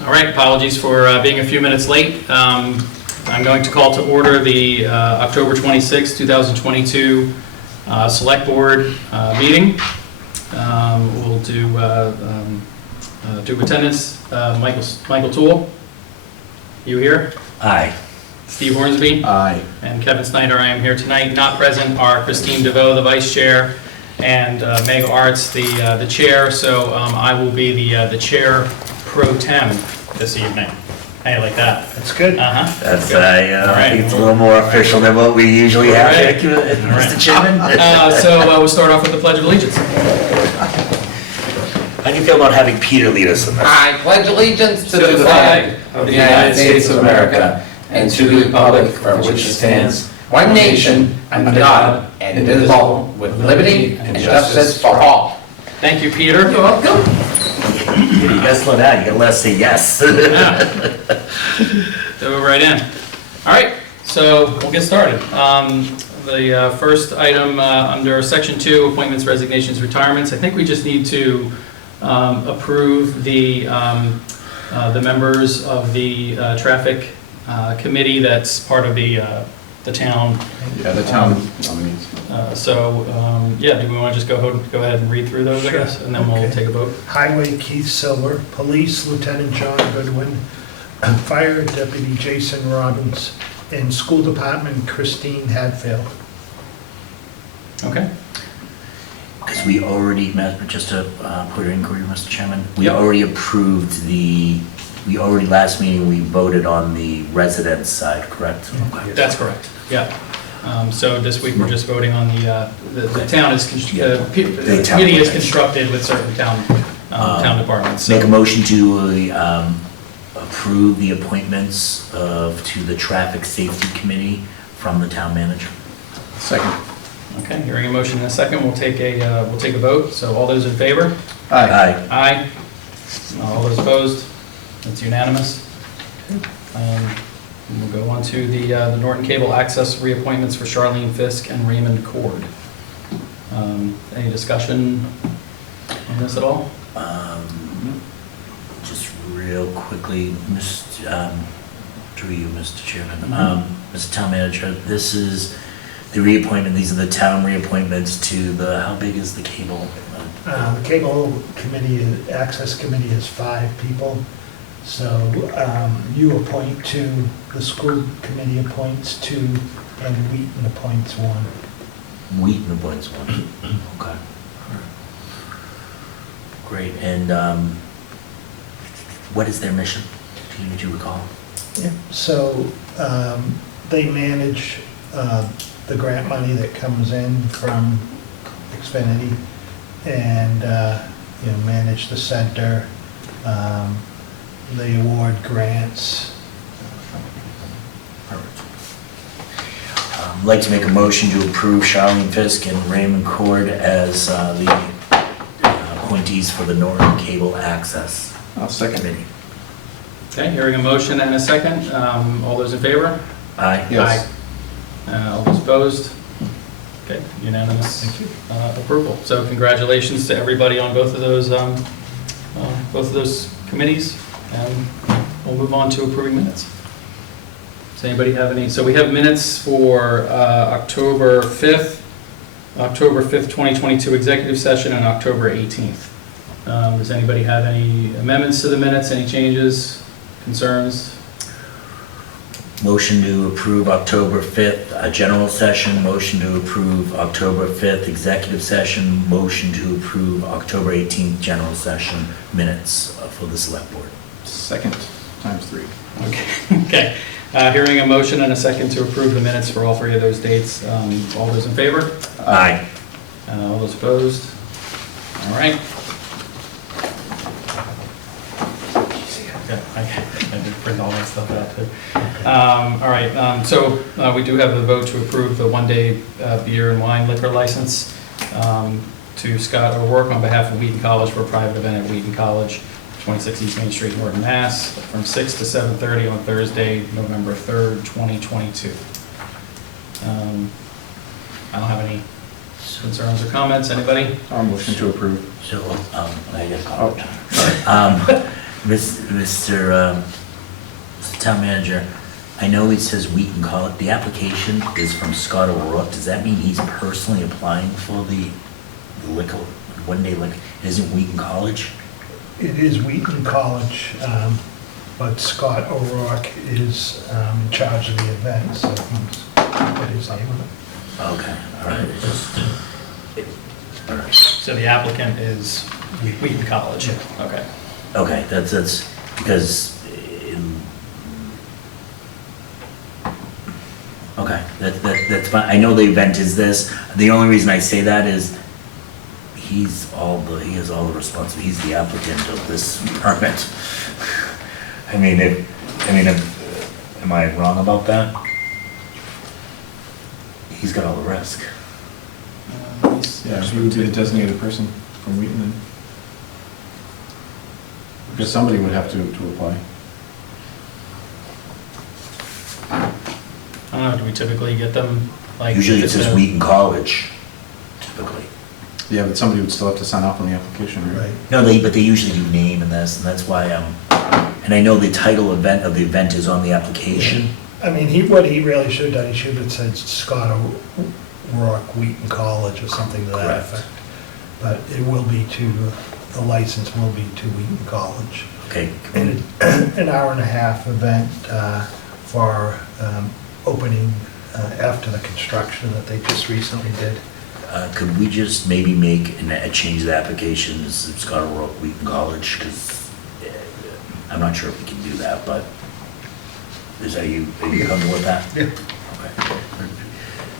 All right, apologies for being a few minutes late. I'm going to call to order the October 26, 2022 Select Board meeting. We'll do attendance. Michael Toole, you here? Aye. Steve Hornsby? Aye. And Kevin Snyder, I am here tonight. Not present are Christine DeVoe, the vice chair, and Meg Arts, the chair. So I will be the chair pro tem this evening. How you like that? That's good. That's, Good. I think it's a little more official than what we usually have, All right. Mr. Chairman. So we'll start off with the Pledge of Allegiance. How do you feel about having Peter lead us in this? I pledge allegiance to the flag of the United States of America and to the republic for which it stands, one nation, under God, indivisible, with liberty and justice for all. Thank you, Peter. You're welcome. You gotta slow down, you gotta let us say yes. Go right in. All right, so we'll get started. The first item under Section 2, appointments, resignations, retirements. I think we just need to approve the members of the traffic committee that's part of the town. Yeah, the town nominees. Yeah, do we want to just go ahead and read through those, I Sure. guess, and then we'll Okay. take a vote? Highway Keith Silver, Police Lieutenant John Goodwin, Fire Deputy Jason Robbins, and School Department Christine Hadfield. Okay. Because we already met, just to put an inquiry, Mr. Chairman, we Yep. already approved last meeting, we voted on the residence side, correct? Okay. That's correct, yeah. So this week, we're just voting on the town is, the committee is constructed with certain town departments. So- Make a motion to approve the appointments to the Traffic Safety Committee from the town manager. Second. Okay, hearing a motion in a second, we'll take a vote. So all those in favor? Aye. Aye. All those opposed? That's unanimous. We'll go on to the Norton Cable Access reappointments for Charlene Fisk and Raymond Cord. Any discussion on this at all? Just real quickly, through you, Mr. Chairman, Mr. Town Manager, this is the reappointment, these are the town reappointments to the, how big is the cable? The Cable Committee, Access Committee is 5 people. So you appoint 2, the School Committee appoints 2, and Wheaton appoints 1. Wheaton appoints one. Okay. Great, and what is their mission? Do you recall? So they manage the grant money that comes in from Xfinity and manage the center. They award grants. I'd like to make a motion to approve Charlene Fisk and Raymond Cord as the appointees for the Norton Cable Access I'll second. Committee. Okay, hearing a motion and a second. All those in favor? Aye. Yes. All those opposed? Okay, unanimous approval. So congratulations to everybody on both of those committees, and we'll move on to approving minutes. Does anybody have any? So we have minutes for October 5th, 2022 executive session, and October 18th. Does anybody have any amendments to the minutes, any changes, concerns? Motion to approve October 5th general session, motion to approve October 5th executive session, motion to approve October 18th general session minutes for the select board. Second, times 3. Okay. Hearing a motion and a second to approve the minutes for all 3 of those dates. All those in favor? Aye. All those opposed? All right. Okay, I did print all that stuff out too. All right, so we do have the vote to approve the one-day beer and wine liquor license to Scott O'Rourke on behalf of Wheaton College for a private event at Wheaton College, 26 East Main Street, Norton, Mass, from 6 to 7:30 on Thursday, November 3rd, 2022. I don't have any concerns or comments. Anybody? I'll motion to approve. So, I guess, Oh, sorry. Mr. Town Manager, I know it says Wheaton College, the application is from Scott O'Rourke, does that mean he's personally applying for the liquor, one-day liquor? Isn't Wheaton College? It is Wheaton College, but Scott O'Rourke is in charge of the event, so he's put his name on it. Okay, all right. All right. So the applicant is Wheaton College? Okay. Okay, that's because, okay, that's fine. I know the event is this. The only reason I say that is he has all the responsibility. He's the applicant of this permit. Am I wrong about that? He's got all the risk. Yeah, he would be the designated person from Wheaton then. Because somebody would have to apply. I don't know, do we typically get them, like? Usually it just says a- Wheaton College, typically. Yeah, but somebody would still have to sign off on the application, right? Right. No, but they usually do name in this, and that's why and I know the title of the event is on the application. I mean, what he really should have done, he should have said Scott O'Rourke Wheaton College or something to that Correct. effect. But it will be the license will be to Wheaton College. Okay. And an hour and a half event for opening after the construction that they just recently did. Could we just maybe make a change of the application to Scott O'Rourke Wheaton College? Because I'm not sure if we can do that, but are you comfortable with that? Yeah. Okay.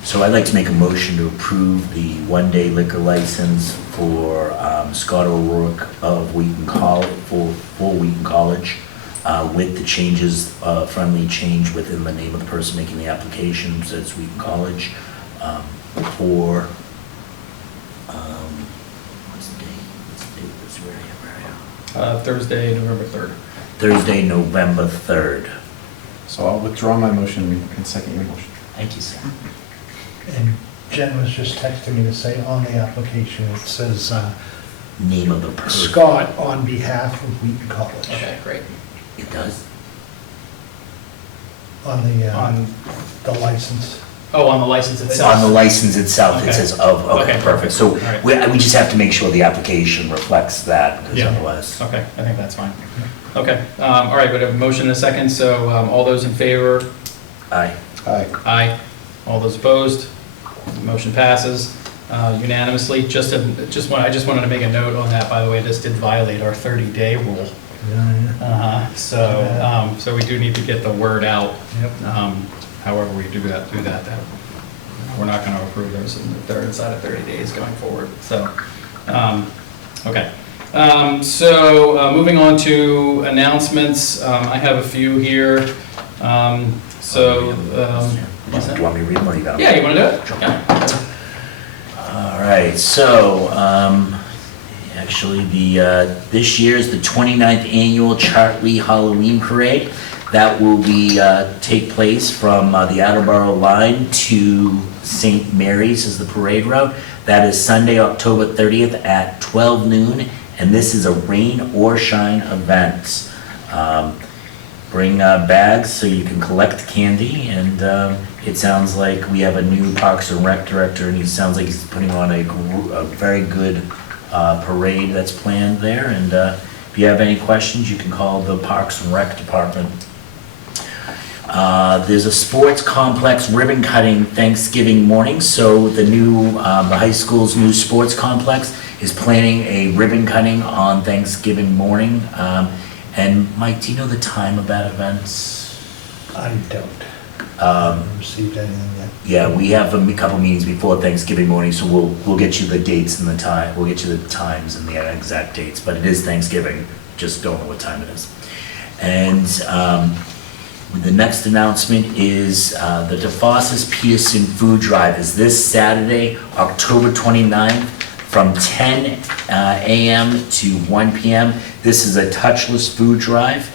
So I'd like to make a motion to approve the one-day liquor license for Scott O'Rourke of Wheaton College, for Wheaton College, with the changes, friendly change within the name of the person making the application, says Wheaton College, for, what's the date? Where are you? Thursday, November 3rd. Thursday, November 3rd. So I'll withdraw my motion and second your motion. Thank you, sir. And Jen was just texting me to say on the application, it says Name of the person. Scott on behalf of Wheaton College. Okay, great. It does? On the license. Oh, on the license itself? On the license itself, it Okay. says of, okay, Okay. perfect. So All right. we just have to make sure the application reflects that, because Yeah. otherwise. Okay, I think that's fine. Okay, all right, we have a motion and a second, so all those in favor? Aye. Aye. Aye. All those opposed? Motion passes unanimously. I just wanted to make a note on that, by the way, this did violate our 30-day rule. Yeah. So we do need to get the word out. Yep. However we do that, we're not going to approve those if they're inside of 30 days going forward. So, okay. So moving on to announcements, I have a few here. What's that? Do you want me to read them or you got them? Yeah, you want to do it? Yeah. All right, so, actually, this year is the 29th Annual Chartley Halloween Parade. That will take place from the Attleboro line to St. Mary's is the parade route. That is Sunday, October 30th at 12 noon, and this is a rain or shine event. Bring bags so you can collect candy, and it sounds like we have a new Parks and Rec director, and he sounds like he's putting on a very good parade that's planned there. And if you have any questions, you can call the Parks and Rec department. There's a sports complex ribbon cutting Thanksgiving morning, so the high school's new sports complex is planning a ribbon cutting on Thanksgiving morning. And Mike, do you know the time of that event? I don't. I haven't received anything yet. Yeah, we have a couple meetings before Thanksgiving morning, so we'll get you the dates and the time. We'll get you the times and the exact dates, but it is Thanksgiving. Just don't know what time it is. And the next announcement is the DeFossis Peterson Food Drive is this Saturday, October 29th, from 10 a.m. to 1 p.m. This is a touchless food drive.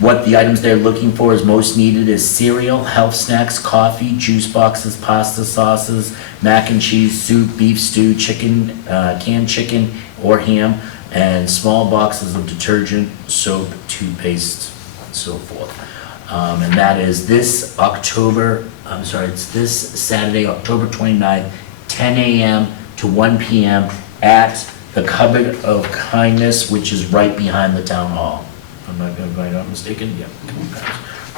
What the items they're looking for is most needed is cereal, health snacks, coffee, juice boxes, pasta sauces, mac and cheese, soup, beef stew, chicken, canned chicken or ham, and small boxes of detergent, soap, toothpaste, and so forth. And that is this it's this Saturday, October 29th, 10 a.m. to 1 p.m. at the Cupboard of Kindness, which is right behind the town hall. Am I not mistaken? Yep.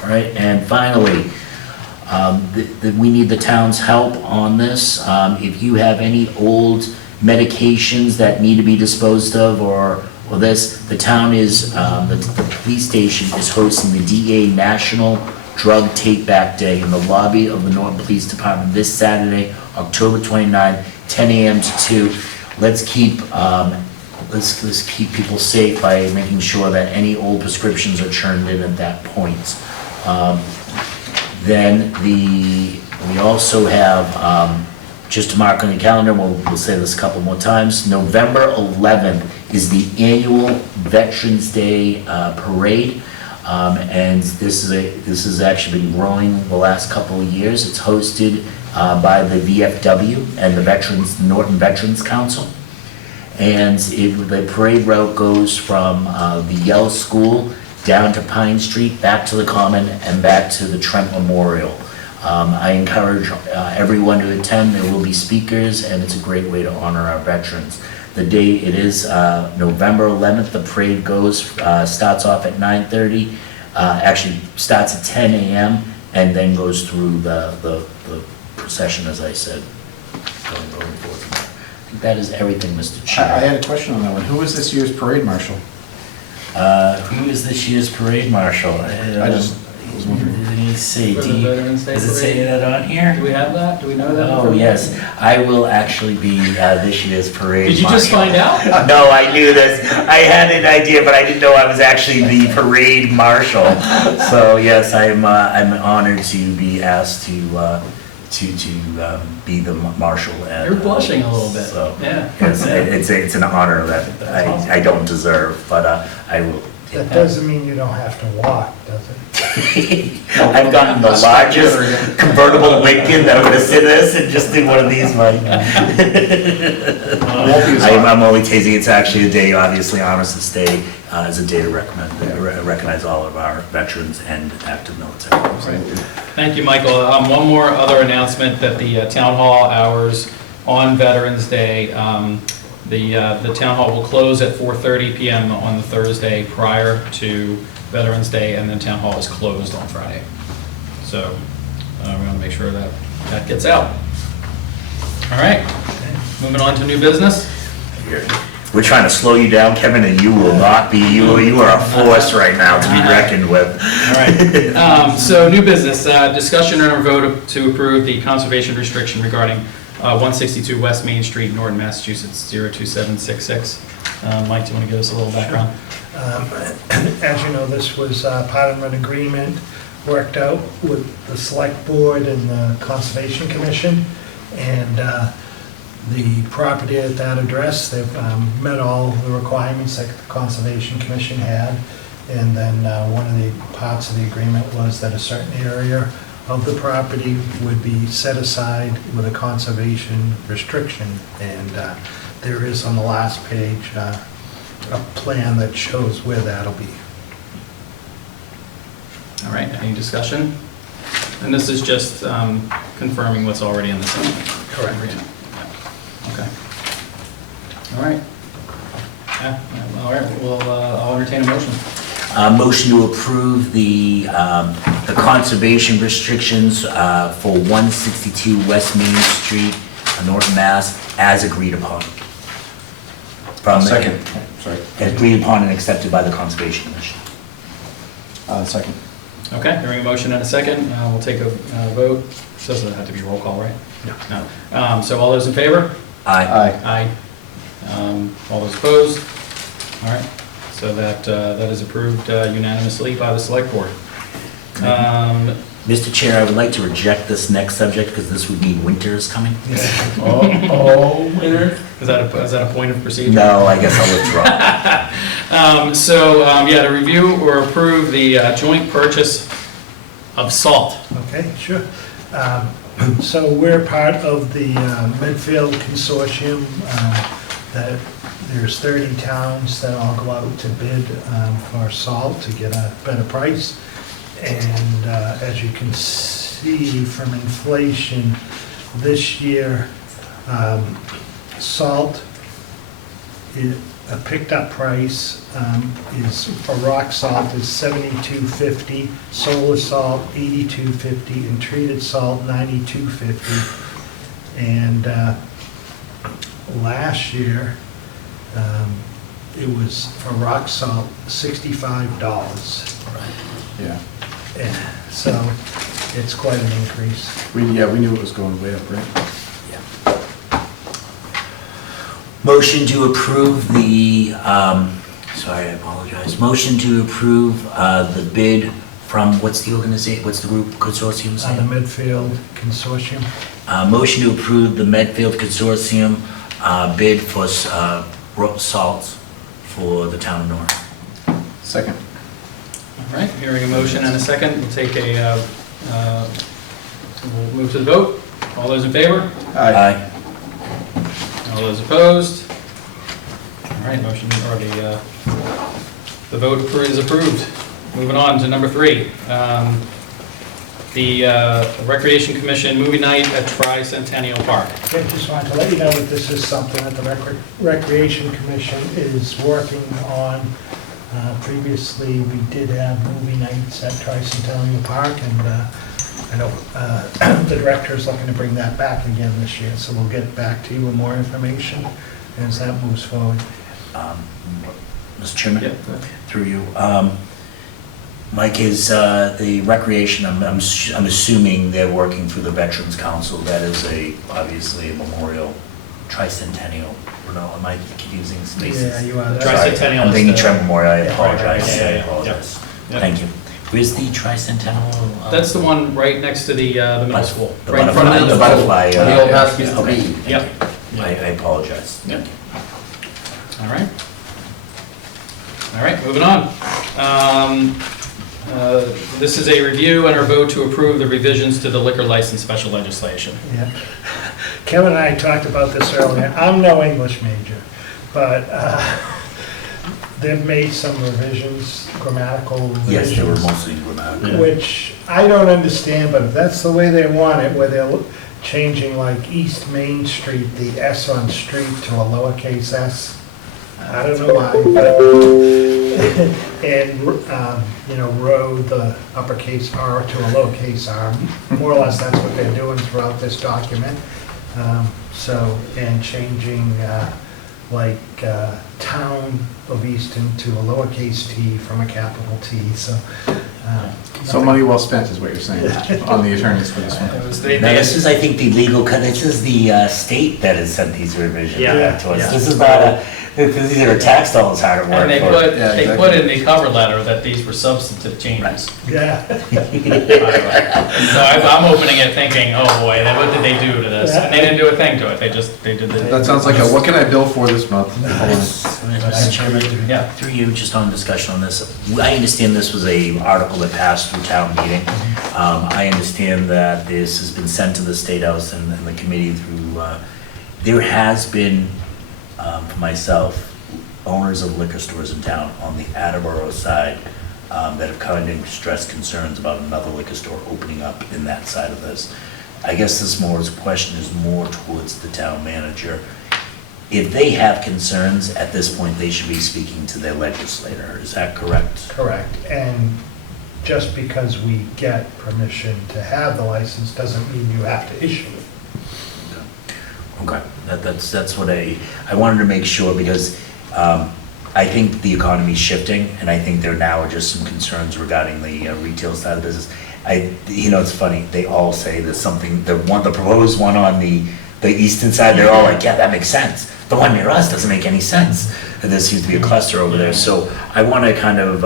All right, and finally, we need the town's help on this. If you have any old medications that need to be disposed of or this, the town is, the police station is hosting the DA National Drug Take Back Day in the lobby of the Norton Police Department this Saturday, October 29th, 10 a.m. to 2. Let's keep people safe by making sure that any old prescriptions are turned in at that point. Then we also have, just to mark on the calendar, we'll say this a couple more times, November 11th is the annual Veterans Day Parade. And this has actually been growing the last couple of years. It's hosted by the VFW and the Norton Veterans Council. And the parade route goes from the Yale School down to Pine Street, back to the Common, and back to the Trent Memorial. I encourage everyone to attend. There will be speakers, and it's a great way to honor our veterans. The date, it is November 11th. The parade starts off at 9:30, actually starts at 10 a.m., and then goes through the procession, as I said, going forward. I think that is everything, Mr. I Chair. had a question on that one. Who is this year's parade marshal? Who is this year's parade marshal? I just was wondering. Let me see. For the Veterans Day Does it say parade? that on here? Do we have that? Do we know that? Oh, yes. I will actually be this year's parade Did you just marshal. find out? No, I knew this. I had an idea, but I didn't know I was actually the parade marshal. So yes, I'm honored to be asked to be the marshal. At, You're blushing a little bit. So, Yeah. it's an honor that That's I don't deserve, but I will. That doesn't mean you don't have to walk, does it? I've gotten the largest convertible Lincoln that I'm gonna sit in this and just do one of these, Mike. I'm only teasing. It's actually a day, obviously, Armistice Day is a day to recognize all of our veterans and active military. Thank you, Michael. One more other announcement that the town hall hours on Veterans Day, the town hall will close at 4:30 p.m. on the Thursday prior to Veterans Day, and then town hall is closed on Friday. So we want to make sure that that gets out. All right, moving on to new business. We're trying to slow you down, Kevin, and you will not be. You are a force right now to be reckoned with. All right. So new business, discussion and a vote to approve the conservation restriction regarding 162 West Main Street, Norton, Massachusetts, 02766. Mike, do you want to give us a little background? As you know, this was part of an agreement worked out with the Select Board and the Conservation Commission. And the property at that address, they've met all the requirements that the Conservation Commission had. And then one of the parts of the agreement was that a certain area of the property would be set aside with a conservation restriction. And there is on the last page a plan that shows where that'll be. All right, any discussion? And this is just confirming what's already in the agreement. Correct. Okay. All right. Yeah, all right, well, I'll entertain a motion. Motion to approve the conservation restrictions for 162 West Main Street, Norton, Mass, as agreed upon. Second. Sorry. Agreed upon and accepted by the Conservation Commission. Second. Okay, hearing a motion and a second, we'll take a vote. Doesn't have to be roll call, right? No. So all those in favor? Aye. Aye. All those opposed? All right, so that is approved unanimously by the Select Board. Mr. Chair, I would like to reject this next subject because this would mean winter is coming. Winter? Is that a point of procedure? No, I guess I'll withdraw. To review or approve the joint purchase of salt. Okay, sure. So we're part of the Medfield Consortium that There's 30 towns that all go out to bid for salt to get a better price. And as you can see from inflation, this year, salt, a picked up price is, for rock salt is $72.50, solar salt $82.50, and treated salt $92.50. And last year, it was for rock salt $65. Yeah. And so it's quite an increase. We knew it was going way up, right? Motion to approve the, sorry, I apologize. Motion to approve the bid from, what's the organization, what's the group consortium On say? the Midfield Consortium. Motion to approve the Medfield Consortium bid for rock salts for the town of North. Second. All right, hearing a motion and a second, we'll take a, we'll move to the vote. All those in favor? Aye. All those opposed? All right, motion, or the vote is approved. Moving on to number 3. The Recreation Commission Movie Night at Tricentennial Park. I just wanted to let you know that this is something that the Recreation Commission is working on. Previously, we did have movie nights at Tricentennial Park, and I know the director is looking to bring that back again this year, so we'll get back to you with more information as that moves forward. Mr. Chairman? Yep. Through you. Mike, is the recreation, I'm assuming they're working through the Veterans Council. That is obviously a memorial tricentennial. No, am I confusing spaces? Yeah, you are. Tricentennial I'm is thinking the- Trent Memorial, I Yeah, apologize. right, yeah, I yeah, apologize. Yep. Thank you. Where's the tricentennial? That's the one right next to the middle school. The Right in front of butterfly, the middle school. butterfly. Where the old house used to okay. be. Yep. I apologize. Yep. All right. All right, moving on. This is a review and our vote to approve the revisions to the liquor license special legislation. Yeah. Kevin and I talked about this earlier. I'm no English major, but they've made some revisions, grammatical revisions. Yes, they were mostly grammatical. Which I don't understand, but if that's the way they want it, where they're changing like East Main Street, the S on street to a lowercase s, I don't know why, but, and, road, the uppercase R to a lowercase r, more or less that's what they're doing throughout this document. And changing, town of Easton to a lowercase t from a capital T, so. So money well spent is what you're saying on the attorneys for this one. It was- Now, this is, I think, the legal, this is the state that has sent these revisions Yeah. back to us. Yeah. This is not these are tax dollars hard at work And they for. put, Yeah, they exactly. put in the cover letter that these were substantive changes. Yeah. So I'm opening it thinking, oh boy, what did they do to this? And they didn't do a thing to it, they did the. That sounds like a, what can I bill for this month? Mr. Chairman, Yeah. through you, just on discussion on this, I understand this was a article that passed through town meeting. I understand that this has been sent to the State House and the committee through, there has been, for myself, owners of liquor stores in town on the Attleboro side that have kind of expressed concerns about another liquor store opening up in that side of this. I guess this question is more towards the town manager. If they have concerns, at this point, they should be speaking to their legislator. Is that correct? Correct, and just because we get permission to have the license doesn't mean you have to issue it. Okay, that's what I wanted to make sure, because I think the economy's shifting, and I think there now are just some concerns regarding the retail side of the business. It's funny, they all say there's something, the proposed one on the eastern side, they're all like, yeah, that makes sense. The one near us doesn't make any sense. And there seems to be a cluster over there, so I want to kind of,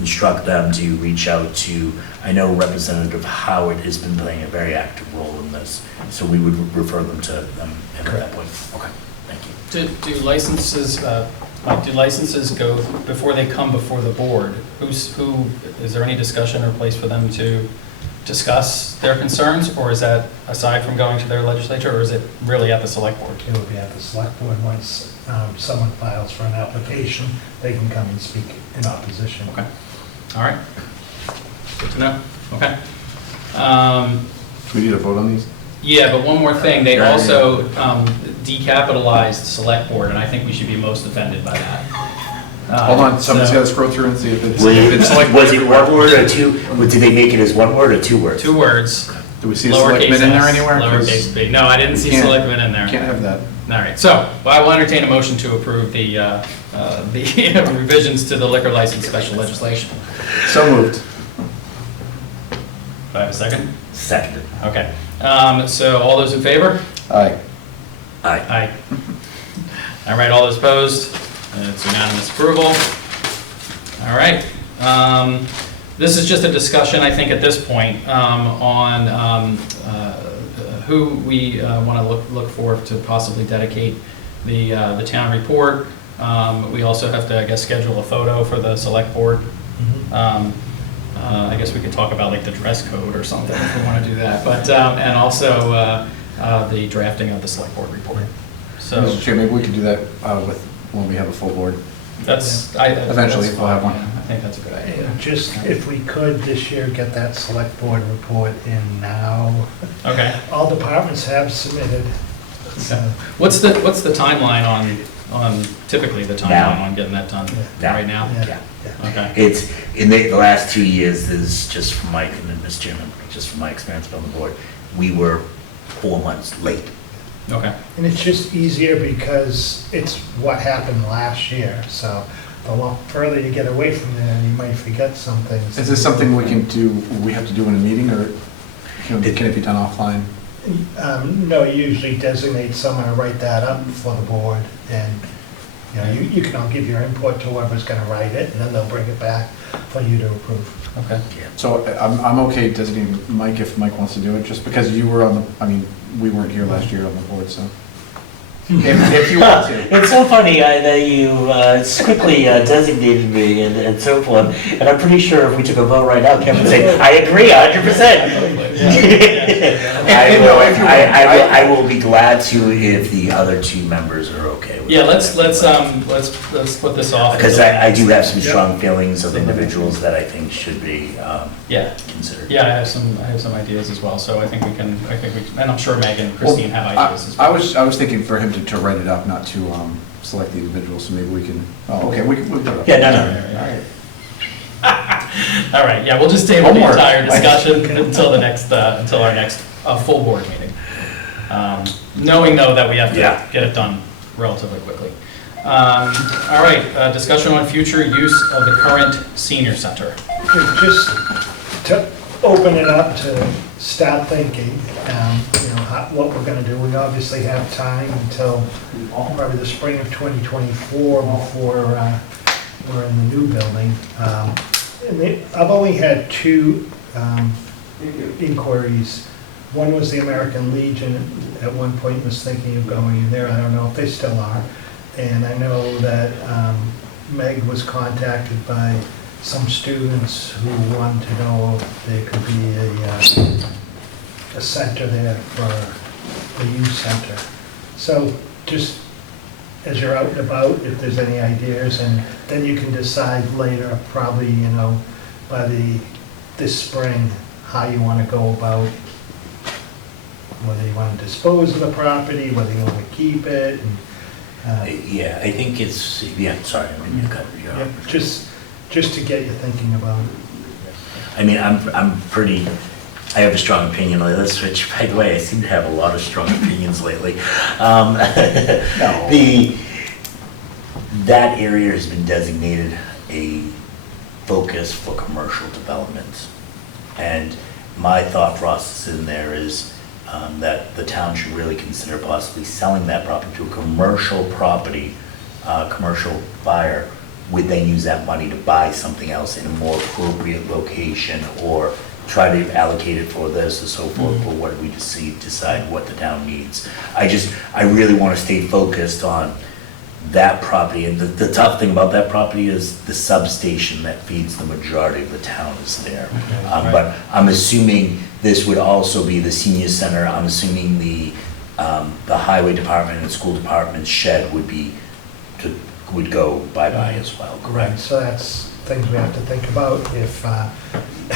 instruct them to reach out to, I know Representative Howard has been playing a very active role in this, so we would refer them to them at that point. Okay, thank you. Do licenses, do licenses go, before they come before the board, is there any discussion or place for them to discuss their concerns, or is that aside from going to their legislature, or is it really at the select board? It would be at the select board once someone files for an application, they can come and speak in opposition. Okay. All right. Good to know. Okay. Do we need a vote on these? Yeah, but one more thing, they Yeah. also decapitalized select board, and I think we should be most offended by that. Hold on, somebody's so- gotta scroll through and see if it's, Was if it's it, select. was it one word or two? Did they make it as one word or 2 words? 2 words, Do we see a lowercase selectman in there s, anywhere? 'Cause lowercase b. No, I didn't see can't- selectmen in there. Can't have that. All right, so I will entertain a motion to approve the revisions to the liquor license special legislation. So moved. Do I have a second? Seconded. Okay. So all those in favor? Aye. Aye. Aye. All right, all those opposed? It's unanimous approval. All right. This is just a discussion, I think, at this point, on who we want to look for to possibly dedicate the town report. We also have to, I guess, schedule a photo for the select board. I guess we could talk about like the dress code or something if we want to do that, but, and also the drafting of the select board report. So Mr. Chair, maybe we could do that with, when we have a full board. that's, Eventually, that's we'll have fine, one. yeah. I think that's a good idea. And just, if we could this year, get that select board report in now. Okay. All departments have submitted, so. What's the timeline on typically the timeline Now. on getting that done? Now. Right now? Yeah, Yeah. yeah. Okay. It's, in the last 2 years, this is just from my, and Mr. Chairman, just from my experience on the board, we were 4 months late. Okay. And it's just easier because it's what happened last year, so the further you get away from there, you might forget some things. Is this something we can do, we have to do in a meeting, or can it be done offline? No, you usually designate someone to write that up for the board, and, you know, you can all give your input to whoever's gonna write it, and then they'll bring it back for you to approve. Okay. So I'm okay designating Mike if Mike wants to do it, just because you were on the, I mean, we weren't here last year on the board, so. If you want to. It's so funny that you quickly designated me and so forth, and I'm pretty sure if we took a vote right now, Kevin would say, I agree 100%. I will be glad to if the other 2 members are okay with it. Yeah, let's put this off. Because I do have some strong feelings of individuals that I think should be Yeah. considered. Yeah, I have some ideas as well, so I think we can, and I'm sure Megan and Christine have ideas as I well. was thinking for him to write it up, not to select the individual, so maybe we can, oh, okay, we can put it up. Yeah, no. All right. All right, yeah, we'll just table the Homework. entire discussion until the next, until our next full board meeting. Knowing though that we have to Yeah. get it done relatively quickly. All right, discussion on future use of the current senior center. Just to open it up to start thinking, you know, what we're gonna do. We obviously have time until probably the spring of 2024 before we're in the new building. I've only had 2 inquiries. One was the American Legion, at one point was thinking of going in there. I don't know if they still are. And I know that Meg was contacted by some students who wanted to know if there could be a center there for the youth center. So just as you're out and about, if there's any ideas, and then you can decide later, probably, you know, by this spring, how you want to go about, whether you want to dispose of the property, whether you want to keep it, and, Yeah, I think it's, sorry, I mean, you cut you yeah, off. just to get you thinking about it. I mean, I'm pretty, I have a strong opinion on this, which, by the way, I seem to have a lot of strong opinions lately. That area has been designated a focus for commercial development. And my thought process in there is that the town should really consider possibly selling that property to a commercial property, commercial buyer, would then use that money to buy something else in a more appropriate location, or try to allocate it for this and so forth, or what we decide what the town needs. I really want to stay focused on that property, and the tough thing about that property is the substation that feeds the majority of the town is there. But I'm assuming this would also be the senior center. I'm assuming the highway department and school department shed would be would go bye-bye as well, Right, correct? so that's things we have to think about. If,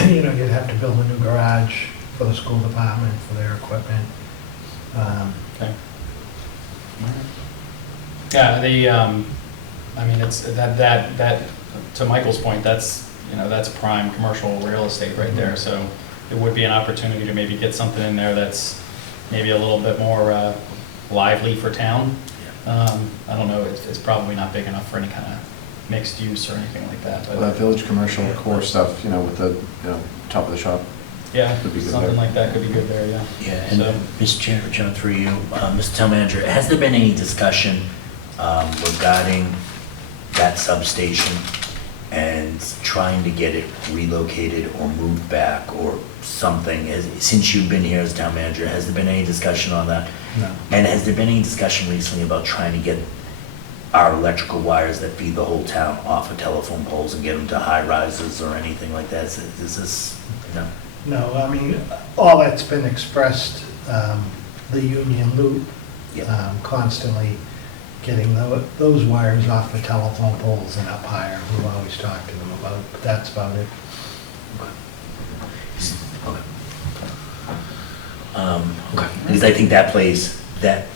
you'd have to build a new garage for the school department, for their equipment. Okay. Yeah, I mean, it's, that, to Michael's point, that's, that's prime commercial real estate right there, so it would be an opportunity to maybe get something in there that's maybe a little bit more lively for town. I don't know, it's probably not big enough for any kind of mixed use or anything like that, Well, that but, village commercial core stuff, with the, top of the shop. yeah, Could be good something there. like that could be good there, yeah. Yeah, So- and Mr. Chair, John, through you, Mr. Town Manager, has there been any discussion regarding that substation and trying to get it relocated or moved back or something? Since you've been here as Town Manager, has there been any discussion on that? No. And has there been any discussion recently about trying to get our electrical wires that feed the whole town off of telephone poles and get them to high rises or anything like that? Is this, no? No, I mean, all that's been expressed, the Union Loop, Yep. constantly getting those wires off the telephone poles and up higher. We'll always talk to them about, but that's about it. Okay. Because I think that place, that,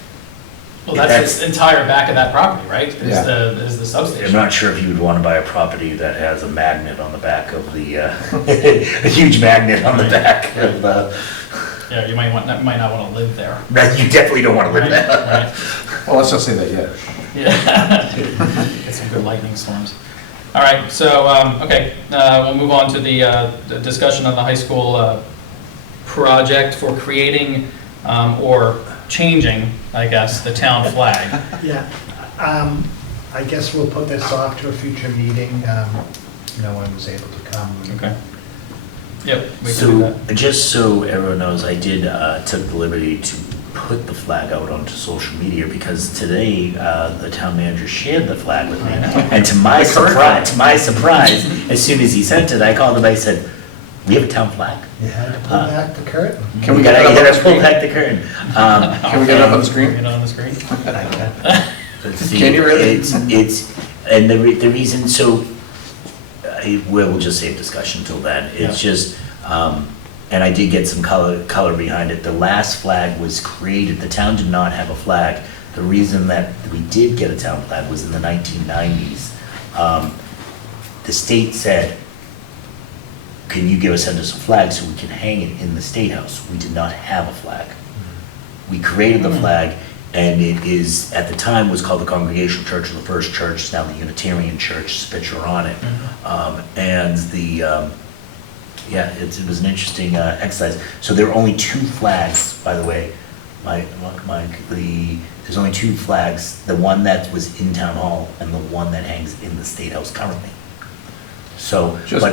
Well, that's the entire back of that property, right? Yeah. Is the I'm substation. not sure if you would want to buy a property that has a magnet on the back of the, a huge magnet on the back of the, Yeah, you might not want to live there. that you definitely don't want to live Right, there. right. Well, let's not say that yet. Yeah. Get some good lightning storms. All right, so, okay, we'll move on to the discussion on the high school project for creating or changing, I guess, the town flag. Yeah, I guess we'll put this off to a future meeting. No one was able to come. Okay. Yep, we can do So, that. just so everyone knows, I did, took the liberty to put the flag out onto social media because today, the town manager shared the flag with me. And to my surprise, as soon as he sent it, I called him, I said, we have a town flag. You had to pull back the curtain. Can we You get gotta- it up you on the gotta pull screen? back the curtain. Can we get it up on the Get screen? it on the screen? Let's see. Can you really? It's, and the reason, so, we'll just save discussion till then. It's just, and I did get some color behind it. The last flag was created, the town did not have a flag. The reason that we did get a town flag was in the 1990s. The state said, can you send us a flag so we can hang it in the State House? We did not have a flag. We created the flag, and it is, at the time, was called the Congregational Church of the First Church, it's now the Unitarian Church, Spitzer on it. And the, yeah, it was an interesting exercise. So there are only two flags, by the way, Mike, there's only two flags, the one that was in Town Hall and the one that hangs in the State House currently. So, Just-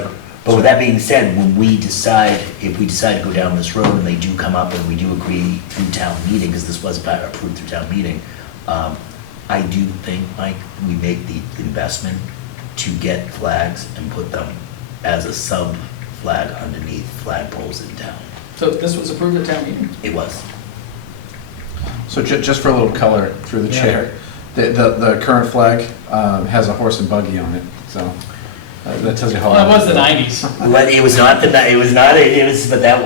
but with that being said, when we decide, if we decide to go down this road and they do come up and we do agree through town meeting, because this was approved through town meeting, I do think, Mike, we make the investment to get flags and put them as a sub-flag underneath flagpoles in town. So this was approved at town meeting? It was. So just for a little color through the Yeah. chair, the current flag has a horse and buggy on it, so that tells you how. Well, it was the 90s. But it was not, but that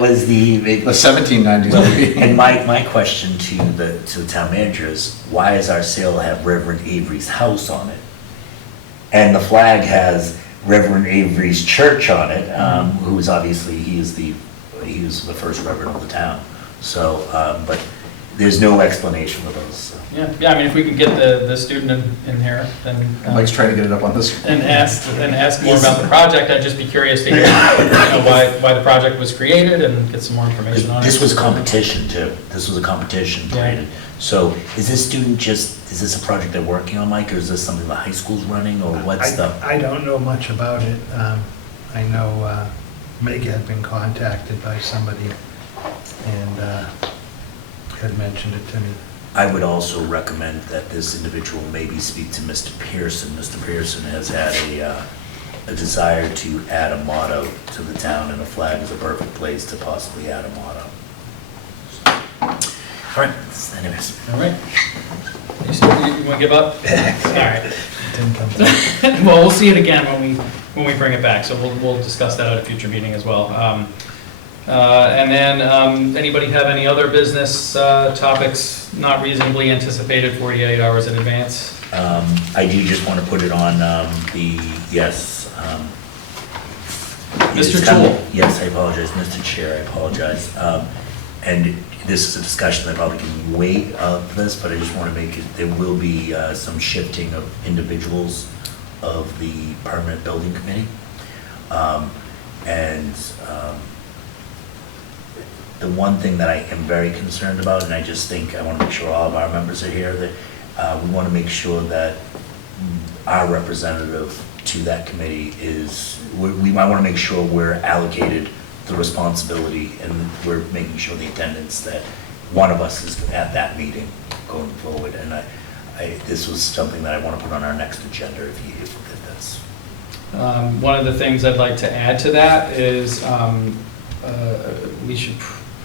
was The 1790s maybe. And my question to the town manager is, why does our sale have Reverend Avery's house on it? And the flag has Reverend Avery's church on it, who is obviously, he was the first reverend of the town. So, but there's no explanation for those, so. Yeah, I mean, if we could get the student in here, then. Mike's trying to get it up on the screen. And ask more about the project, I'd just be curious to hear, why the project was created and get some more information on it. This was competition too. This was a competition Yeah. created. So is this student is this a project they're working on, Mike, or is this something the high school's running, or what's the? I don't know much about it. I know Meg had been contacted by somebody and had mentioned it to me. I would also recommend that this individual maybe speak to Mr. Pearson. Mr. Pearson has had a desire to add a motto to the town, and a flag is a perfect place to possibly add a motto. All right, anyways. All right. You want to give up? All right. Didn't come back. Well, we'll see it again when we bring it back, so we'll discuss that at a future meeting as well. And then, anybody have any other business topics not reasonably anticipated 48 hours in advance? I do just want to put it on yes. Mr. it's kind of- Toole. Yes, I apologize, Mr. Chair, I apologize. And this is a discussion that probably can wait for this, but I just want to make it, there will be some shifting of individuals of the permanent building committee. And the one thing that I am very concerned about, and I just think I want to make sure all of our members are here, that we want to make sure that our representative to that committee is, we might want to make sure we're allocated the responsibility and we're making sure the attendance that one of us is at that meeting going forward. And this was something that I want to put on our next agenda if that's. One of the things I'd like to add to that is we should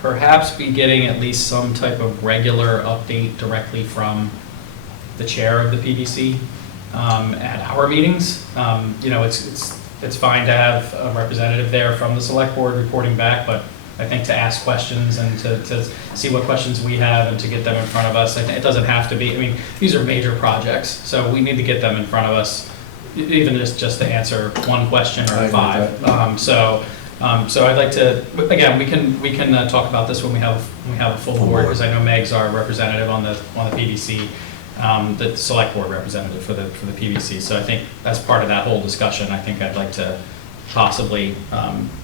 perhaps be getting at least some type of regular update directly from the chair of the PBC at our meetings. You know, it's fine to have a representative there from the select board reporting back, but I think to ask questions and to see what questions we have and to get them in front of us, I think it doesn't have to be, I mean, these are major projects, so we need to get them in front of us, even just to answer one question I or agree with five. that. So I'd like to, again, we can talk about this when we have a full board, because I know Meg's our representative on the PBC, the select board representative for the PBC. So I think as part of that whole discussion, I think I'd like to possibly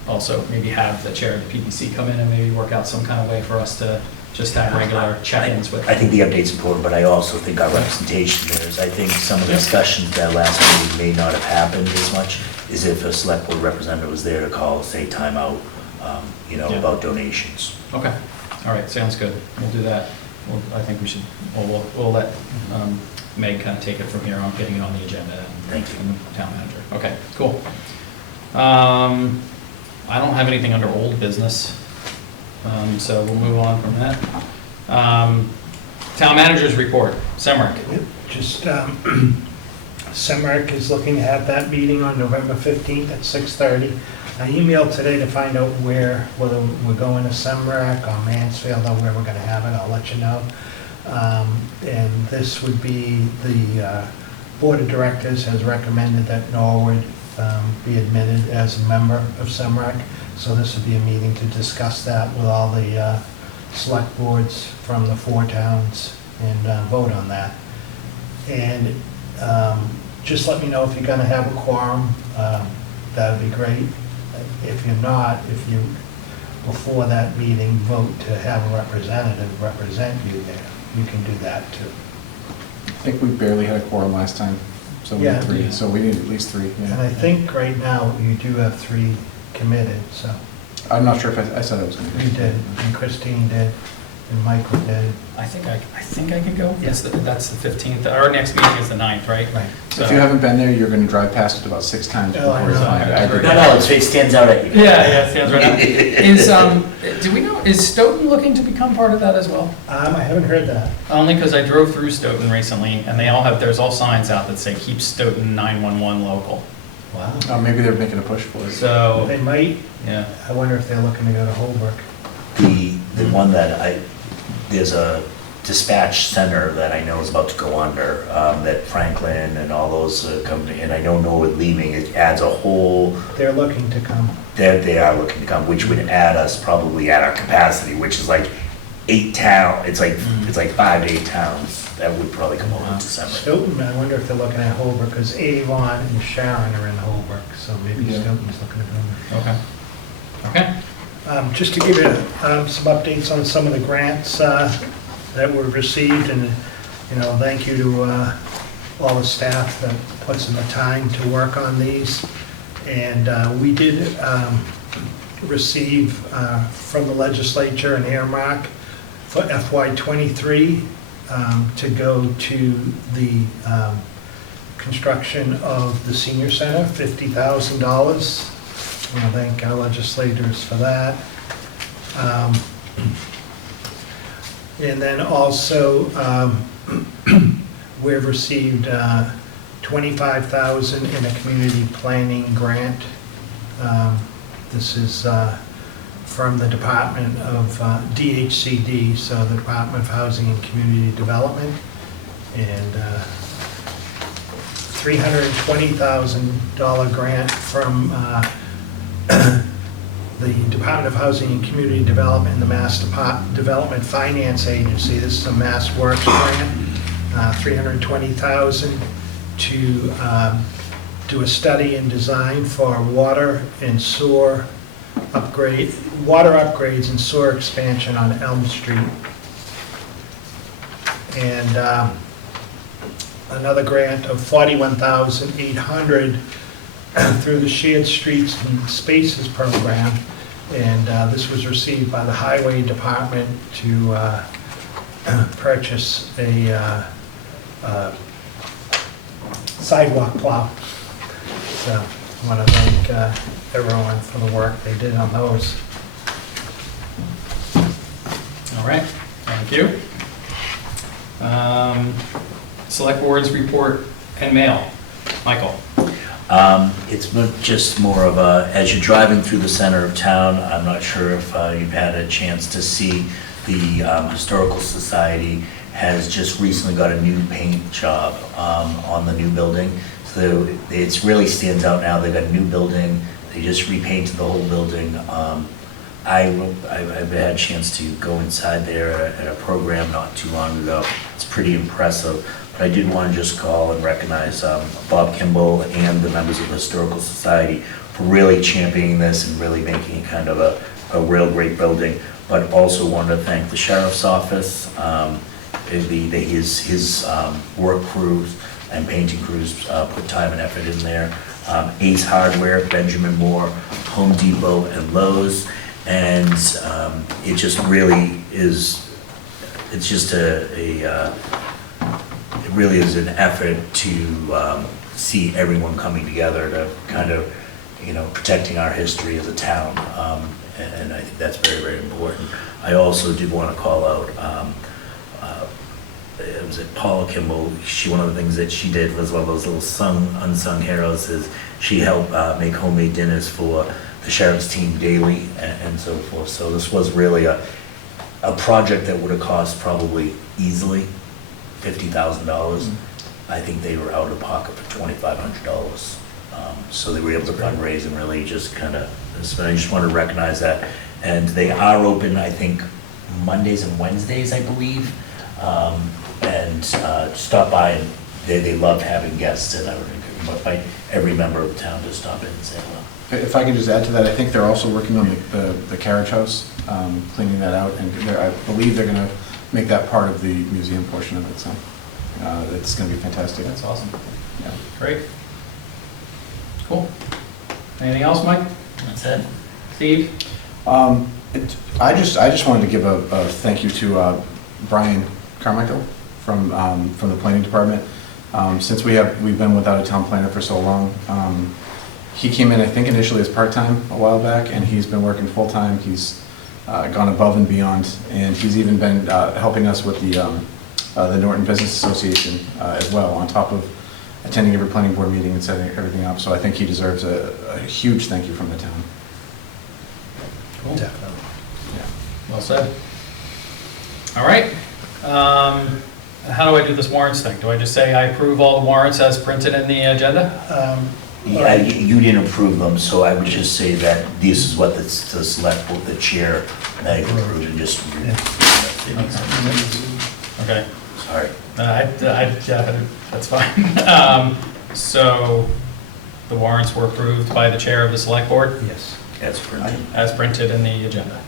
also maybe have the chair of the PBC come in and maybe work out some kind of way for us to just have regular check-ins with. I think the update's important, but I also think our representation there is, I think some of the discussions that last meeting may not have happened as much, is if a select board representative was there to call, say, timeout, Yeah. about donations. Okay, all right, sounds good. We'll do that. I think we should, we'll let Meg kind of take it from here on getting it on the agenda. Thank you. And the town manager. Okay, cool. I don't have anything under old business, so we'll move on from that. Town manager's report, Semrick. Just, Semrick is looking to have that meeting on November 15th at 6:30. I emailed today to find out whether we're going to Semrick or Mansfield or where we're gonna have it, I'll let you know. And this would be, the Board of Directors has recommended that Norwood be admitted as a member of Semrick. So this would be a meeting to discuss that with all the select boards from the 4 towns and vote on that. And just let me know if you're gonna have a quorum, that'd be great. If you're not, if you, before that meeting, vote to have a representative represent you there, you can do that too. I think we barely had a quorum last time, so we Yeah. need 3, so we need at least 3, And yeah. I think right now you do have 3 committed, so I'm not sure if I said I was gonna. you did, and Christine did, and Michael did. I think I can go. Yes, that's the 15th. Our next meeting is the 9th, right? Right. So- If you haven't been there, you're gonna drive past it about 6 times Oh, I before you know. find it. I agree. No, it stands out at you. Yeah, stands right out. Do we know, is Stoughton looking to become part of that as well? I haven't heard that. Only because I drove through Stoughton recently, and they all have, there's all signs out that say, keep Stoughton 911 local. Wow. Maybe they're making a push for it. So, They might, yeah. I wonder if they're looking to go to Holbrook. The one that there's a dispatch center that I know is about to go under, that Franklin and all those company, and I know Norwood leaving, it adds a whole, They're looking to come. they are looking to come, which would add us probably at our capacity, which is like 8 it's like 5 to 8 towns that would probably come over to Semrick. Stoughton, I wonder if they're looking at Holbrook, because Avon and Sharon are in Holbrook, so maybe Yeah. Stoughton's looking to go there. Okay. Just to give you some updates on some of the grants that were received, and, thank you to all the staff that puts in the time to work on these. And we did receive from the legislature an earmark for FY '23 to go to the construction of the senior center, $50,000. I want to thank our legislators for that. And then also, we've received $25,000 in a community planning grant. This is from the Department of DHCD, so the Department of Housing and Community Development, and $320,000 grant from the Department of Housing and Community Development and the Mass Development Finance Agency. This is a Mass Works grant, $320,000 to do a study and design for water and sewer water upgrades and sewer expansion on Elm Street. And another grant of $41,800 through the Shared Streets and Spaces program. And this was received by the Highway Department to purchase a sidewalk plow. So I want to thank everyone for the work they did on those. All right, thank you. Select Board's report and mail. Michael? It's just more of a, as you're driving through the center of town, I'm not sure if you've had a chance to see, the Historical Society has just recently got a new paint job on the new building. So it really stands out now. They've got a new building. They just repainted the whole building. I've had a chance to go inside there at a program not too long ago. It's pretty impressive. But I did want to just call and recognize Bob Kimball and the members of the Historical Society for really championing this and really making it kind of a real great building. But also wanted to thank the Sheriff's Office, his work crews and painting crews put time and effort in there. Ace Hardware, Benjamin Moore, Home Depot, and Lowe's. And it just really is, it's just it really is an effort to see everyone coming together to kind of, protecting our history as a town. And I think that's very, very important. I also did want to call out, it was Paula Kimball. One of the things that she did was one of those little unsung heroes is she helped make homemade dinners for the sheriff's team daily and so forth. So this was really a project that would have cost probably easily $50,000. I think they were out of pocket for $2,500. So they were able to fundraise and really just kind of, so I just want to recognize that. And they are open, I think, Mondays and Wednesdays, I believe. And stop by, and they love having guests, and I would invite every member of the town to stop in and say hello. If I could just add to that, I think they're also working on the carriage house, cleaning that out, and I believe they're going to make that part of the museum portion of it, so it's going to be fantastic. That's awesome. Yeah. Great. Cool. Anything else, Mike? That's it. Steve? I just wanted to give a thank you to Brian Carmichael from the planning department. Since we've been without a town planner for so long, he came in, I think, initially as part-time a while back, and he's been working full-time. He's gone above and beyond, and he's even been helping us with the Norton Business Association as well, on top of attending every planning board meeting and setting everything up. So I think he deserves a huge thank you from the town. Cool. Definitely. Yeah. Well said. All right. How do I do this warrants thing? Do I just say I approve all the warrants as printed in the agenda? Yeah, you didn't approve them, so I would just say that this is what the select board, the chair, Meg approved, and just. Okay. Sorry. That's fine. So the warrants were approved by the chair of the select board Yes. That's printed. as printed in the agenda.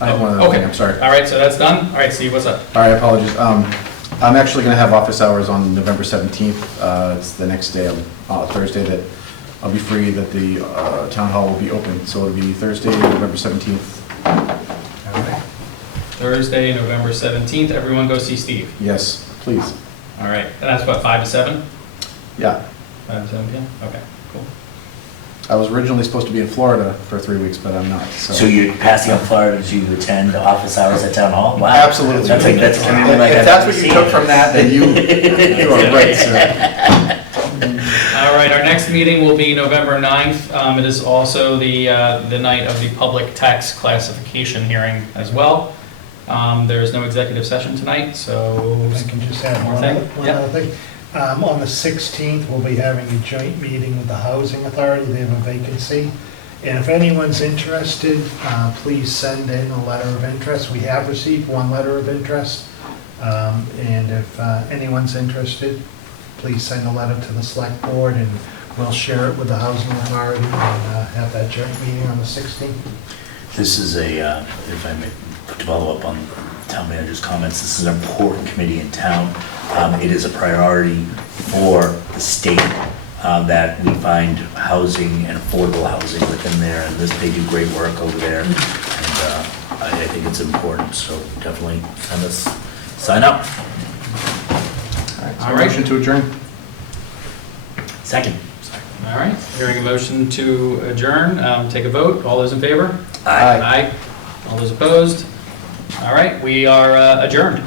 I have one other thing, I'm sorry. All right, so that's done. All right, Steve, what's up? All right, apologies. I'm actually going to have office hours on November 17th. It's the next day, Thursday, that I'll be free, that the town hall will be open. So it'll be Thursday, November 17th. All right. Thursday, November 17th. Everyone go see Steve. Yes, please. All right, and that's what, 5 to 7? Yeah. 5 to 7 p.m.? Okay, cool. I was originally supposed to be in Florida for 3 weeks, but I'm not, So you're passing on Florida to attend office hours at town hall? Wow. Absolutely. That's like, that's community like If I've that's never what you seen. took from that, then you are right, sir. All right, our next meeting will be November 9th. It is also the night of the public tax classification hearing as well. There is no executive session tonight, so I can just add One one thing? other one Yeah. other thing. On the 16th, we'll be having a joint meeting with the Housing Authority. They have a vacancy. And if anyone's interested, please send in a letter of interest. We have received one letter of interest. And if anyone's interested, please send a letter to the select board and we'll share it with the Housing Authority and have that joint meeting on the 16th. This is a, if I may follow up on town manager's comments, this is an important committee in town. It is a priority for the state that we find housing and affordable housing within there, and this, they do great work over there. And I think it's important, so definitely sign up. All right. Motion to adjourn. Second. all right, hearing a motion to adjourn, take a vote. All those in favor? Aye. Aye. All those opposed? All right, we are adjourned.